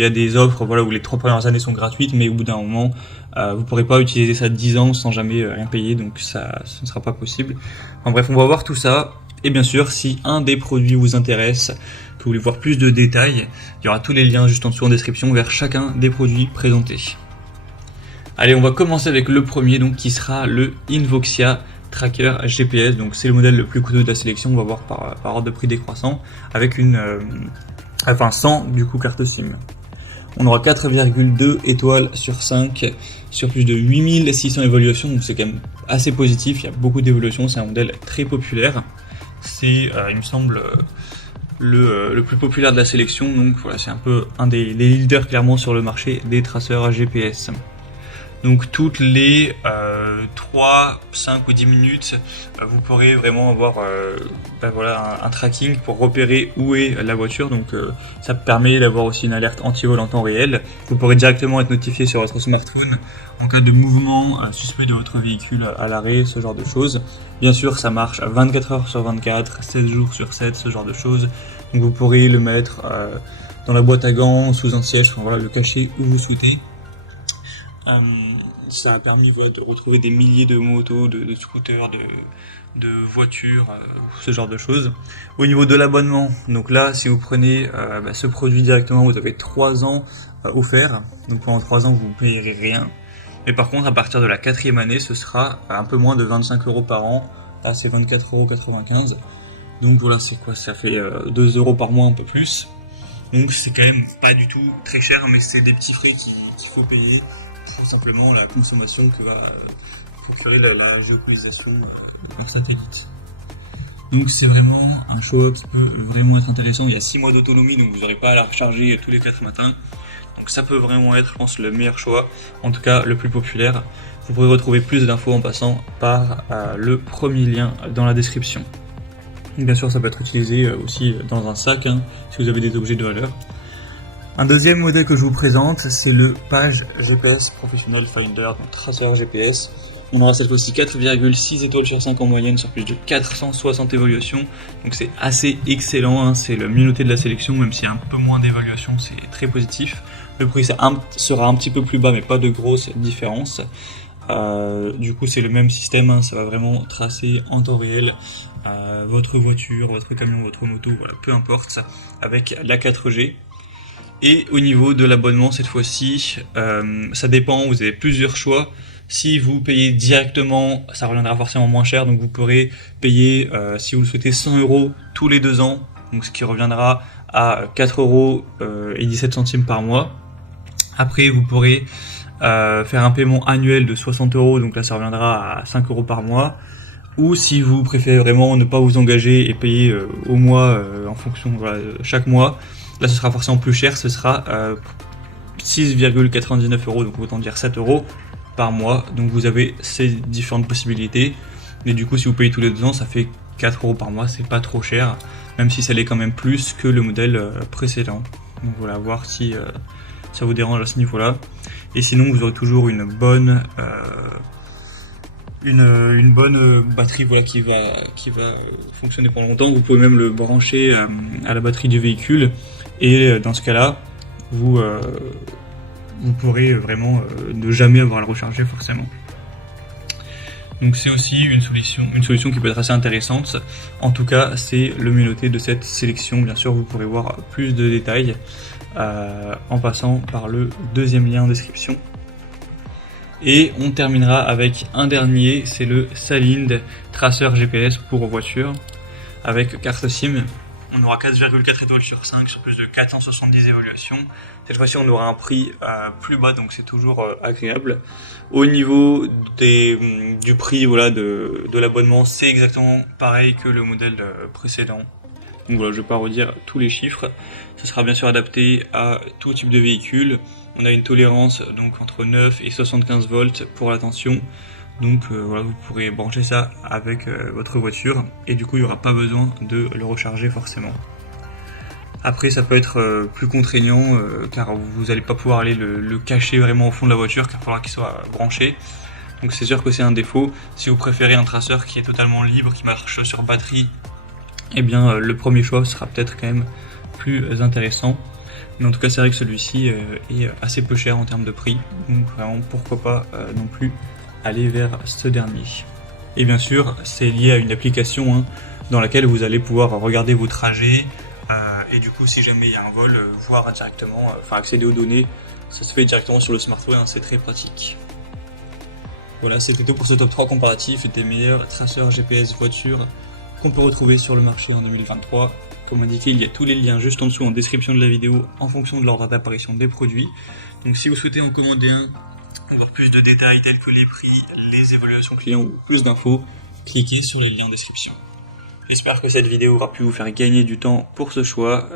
y a des offres voilà, où les 3 premières années sont gratuites, mais au bout d'un moment, vous pourrez pas utiliser ça 10 ans sans jamais rien payer, donc ça ce ne sera pas possible. Enfin bref, on va voir tout ça. Et bien sûr, si un des produits vous intéresse, que vous voulez voir plus de détails, il y aura tous les liens juste en dessous en description vers chacun des produits présentés. Allez, on va commencer avec le premier, donc qui sera le Invoxia Tracker GPS. Donc c'est le modèle le plus coûteux de la sélection, on va voir par ordre de prix décroissant, avec sans du coup carte SIM. On aura 4,2 étoiles sur 5 sur plus de 8600 évaluations, donc c'est quand même assez positif, il y a beaucoup d'évolutions, c'est un modèle très populaire. C'est, il me semble, le plus populaire de la sélection, donc voilà, c'est un peu un des leaders clairement sur le marché des traceurs GPS. Donc toutes les 3, 5 ou 10 minutes, vous pourrez vraiment avoir un tracking pour repérer où est la voiture. Donc ça permet d'avoir aussi une alerte anti-vol en temps réel. Vous pourrez directement être notifié sur votre smartphone en cas de mouvement suspect de votre véhicule à l'arrêt, ce genre de choses. Bien sûr, ça marche 24 heures sur 24, 7 jours sur 7, ce genre de choses. Donc vous pourrez le mettre dans la boîte à gants, sous un siège, enfin, voilà, le cacher où vous souhaitez. Ça a permis de retrouver des milliers de motos, de scooters, de voitures, ce genre de choses. Au niveau de l'abonnement, donc là, si vous prenez ce produit directement, vous avez 3 ans offerts. Donc pendant 3 ans, vous ne payerez rien. Mais par contre, à partir de la 4e année, ce sera un peu moins de 25 € par an. Là, c'est 24,95 €. Donc voilà, c'est quoi? Ça fait 2 € par mois, un peu plus. Donc c'est quand même pas du tout très cher, mais c'est des petits frais qu'il faut payer. Tout simplement la consommation que va procurer la géolocalisation par satellite. Donc c'est vraiment un choix qui peut vraiment être intéressant. Il y a 6 mois d'autonomie, donc vous n'aurez pas à la recharger tous les 4 matins. Donc ça peut vraiment être, je pense, le meilleur choix, en tout cas le plus populaire. Vous pourrez retrouver plus d'infos en passant par le premier lien dans la description. Bien sûr, ça peut être utilisé aussi dans un sac, si vous avez des objets de valeur. Un deuxième modèle que je vous présente, c'est le Page GPS Professional Finder, donc traceur GPS. On aura cette fois-ci 4,6 étoiles sur 5 en moyenne sur plus de 460 évaluations. Donc c'est assez excellent, c'est le mieux noté de la sélection, même s'il y a un peu moins d'évaluations, c'est très positif. Le prix sera un petit peu plus bas, mais pas de grosse différence. Du coup c'est le même système, ça va vraiment tracer en temps réel votre voiture, votre camion, votre moto, voilà, peu importe, avec la 4G. Et au niveau de l'abonnement, cette fois-ci, ça dépend, vous avez plusieurs choix. Si vous payez directement, ça reviendra forcément moins cher, donc vous pourrez payer, si vous le souhaitez, 100 € tous les 2 ans, donc ce qui reviendra à 4,17 € par mois. Après, vous pourrez faire un paiement annuel de 60 €, donc là ça reviendra à 5 € par mois. Ou si vous préférez vraiment ne pas vous engager et payer au mois en fonction, voilà, chaque mois, là ce sera forcément plus cher, ce sera 6,99 €, donc autant dire 7 € par mois. Donc vous avez ces différentes possibilités. Et du coup si vous payez tous les 2 ans, ça fait 4 € par mois, c'est pas trop cher, même si ça l'est quand même plus que le modèle précédent. Donc voilà, voir si ça vous dérange à ce niveau-là. Et sinon vous aurez toujours une bonne batterie, voilà, qui va fonctionner pendant longtemps. Vous pouvez même le brancher à la batterie du véhicule, et dans ce cas-là vous pourrez vraiment ne jamais avoir à le recharger forcément. Donc c'est aussi une solution qui peut être assez intéressante. En tout cas, c'est le mieux noté de cette sélection. Bien sûr, vous pourrez voir plus de détails en passant par le deuxième lien en description. Et on terminera avec un dernier, c'est le Salind traceur GPS pour voiture avec carte SIM. On aura 4,4 étoiles sur 5 sur plus de 470 évaluations. Cette fois-ci, on aura un prix plus bas, donc c'est toujours agréable. Au niveau du prix, voilà, de l'abonnement, c'est exactement pareil que le modèle précédent. Donc voilà, je ne vais pas redire tous les chiffres. Ça sera bien sûr adapté à tout type de véhicule. On a une tolérance donc entre 9 et 75 volts pour la tension. Donc voilà, vous pourrez brancher ça avec votre voiture et du coup il n'y aura pas besoin de le recharger forcément. Après ça peut être plus contraignant car vous n'allez pas pouvoir aller le cacher vraiment au fond de la voiture, car il faudra qu'il soit branché. Donc c'est sûr que c'est un défaut. Si vous préférez un traceur qui est totalement libre, qui marche sur batterie, eh bien le premier choix sera peut-être quand même plus intéressant. Mais en tout cas, c'est vrai que celui-ci est assez peu cher en termes de prix, donc vraiment pourquoi pas non plus aller vers ce dernier. Et bien sûr, c'est lié à une application dans laquelle vous allez pouvoir regarder vos trajets, et du coup, si jamais il y a un vol, voir directement, accéder aux données, ça se fait directement sur le smartphone, c'est très pratique. Voilà, c'était tout pour ce top 3 comparatif des meilleurs traceurs GPS voitures qu'on peut retrouver sur le marché en 2023. Comme indiqué, il y a tous les liens juste en dessous en description de la vidéo en fonction de l'ordre d'apparition des produits. Donc si vous souhaitez en commander un, voir plus de détails tels que les prix, les évaluations clients ou plus d'infos, cliquez sur les liens en description. J'espère que cette vidéo aura pu vous faire gagner du temps pour ce choix.